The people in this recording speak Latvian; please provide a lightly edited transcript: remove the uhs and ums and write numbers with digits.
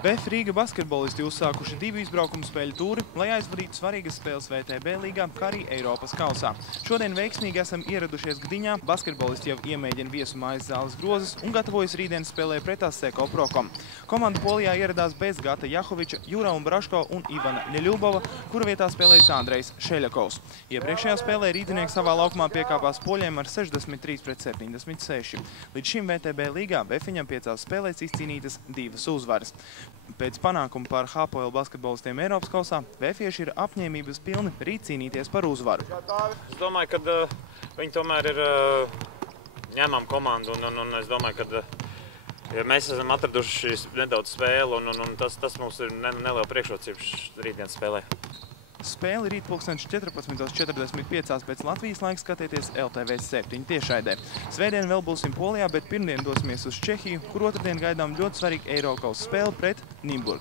BF Rīga basketbolisti uzsākuši 2 izbraukumu spēļu tūri, lai aizvadītu svarīgas spēles VTB līgā, kā arī Eiropas kausā. Šodien veiksmīgi esam ieradušies Gdiņā, basketbolisti jau iemēģina viesu mājas zāles grozas un gatavojas rītdienas spēlē pret Asseco Prokom. Komanda Polijā ieradās bez Gata Jahoviča, Jura Umbraško un Ivana Ļeļubova, kura vietā spēlējas Andrejs Šeļakovs. Iepriekšējā spēlē rītinieki savā laukumā piekāpās poļiem ar 63-76. Līdz šim VTB līgā BF-iņam 5 spēlēs izcīnītas 2 uzvaras. Pēc panākuma pār HPL basketbolistiem Eiropas kausā BF-ieši ir apņēmības pilni rīt cīnīties par uzvaru. Es domāju, ka viņi tomēr ir ņemama komanda, un es domāju, ka mēs esam atraduši nedaudz spēli, un tas mums ir neliela priekšrocība rītdienas spēlē. Spēli rīt 14:45 pēc Latvijas laika skatieties LTV7 tiešraidē. Svētdien vēl būsim Polijā, bet pirmdien dosimies uz Čehiju, kur otrdien gaidām ļoti svarīgu Eirokausa spēli pret Nimburgu.